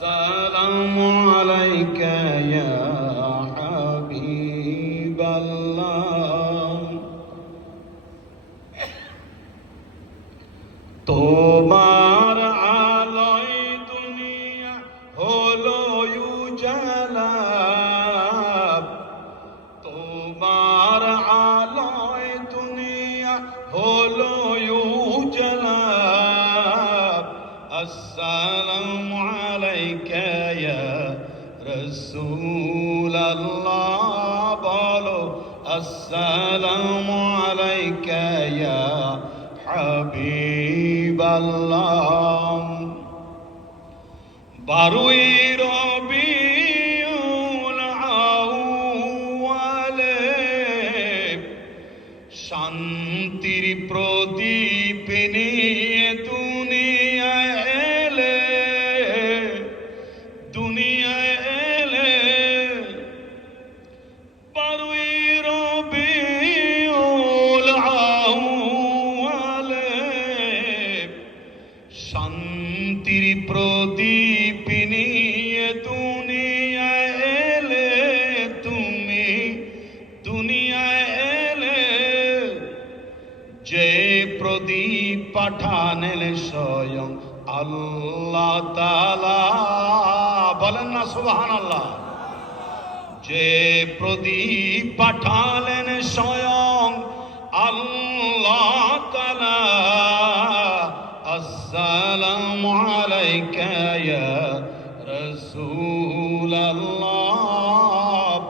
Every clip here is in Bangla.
السلام عليك يا حبيب الله توبه আসসালামু আলাইকা ইয়া রাসূল আল্লাহ বলো আসসালামু আলাইকা ইয়া হাবিব আল্লাহ বারুই আউয়ালে, শান্তির প্রদীপ পাঠানেন স্বয়ং আল্লাহ তালা বলেন না সুবাহান আল্লাহ যে প্রদীপ পাঠালেন স্বয়ং আল্লাহ তালা আসসালামু আলাইকা ইয়া আল্লাহ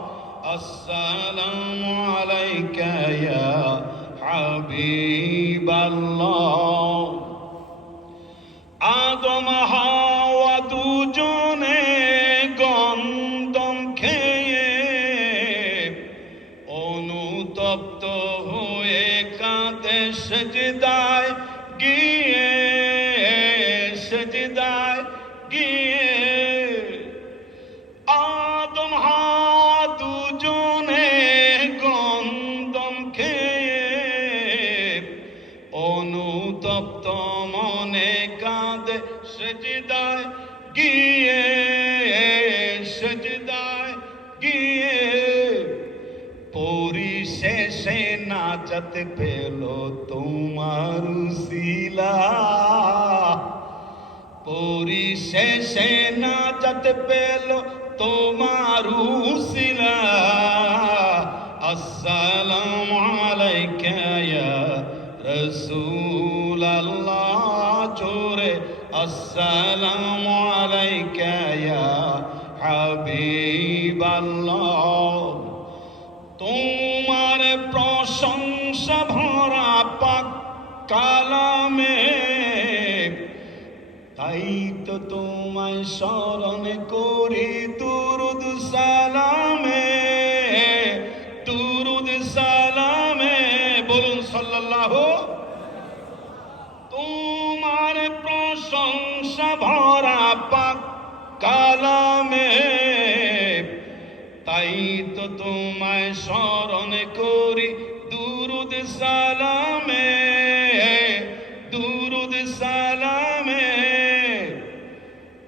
আসসালামু আলাইকা হাবিব আল্লাহ আদম হাওয়া দুজনে গন্ধম খেয়ে অনুতপ্ত হয়ে কাঁদে সেজদায়। অনুতপ্ত মনে কাঁদে, সেজদায় গিয়ে সেজদায় গিয়ে। পরিশেষে নাচত পেল তোমার শিলা। পরিশেষে নাচত পেল তোমার শিলা। আসসালামু আলাইকা ইয়া রাসূল। আসসালামু আলাইকা ইয়া হাবিব আল্লাহ তোমার প্রশংসা ভরা পাক কালামে, তাই তো তোমায় স্মরণ করি দুরুদ সালামে দুরুদ সালামে। বলুন সাল্লাল্লাহু তোমার প্রশংসা ভরা পাক কালামে। তাই তো তোমায় স্মরণ করি দুরুদ সালামে দুরুদ সালামে।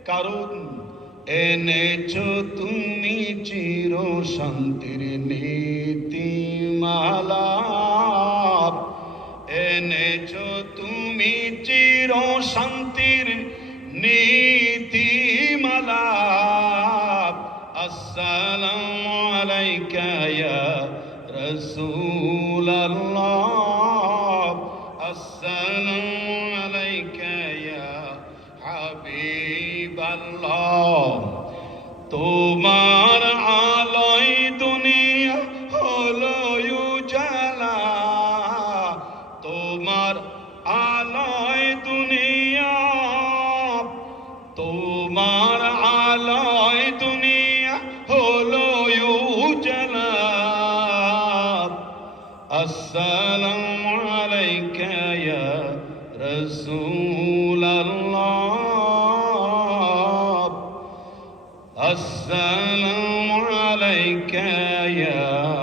কারণ এনেছ তুমি চির শান্তির নীতিমালা নীতিমালা আসসালামু আলাইকা ইয়া রাসূল আল্লাহ আসসালামু আলাইকা ইয়া হাবিব আল্লাহ তোমার আলোয় দুনিয়া হলো উজালা। তোমার আলোয় দুনিয়া, তোমার رسول الله. السلام عليك يا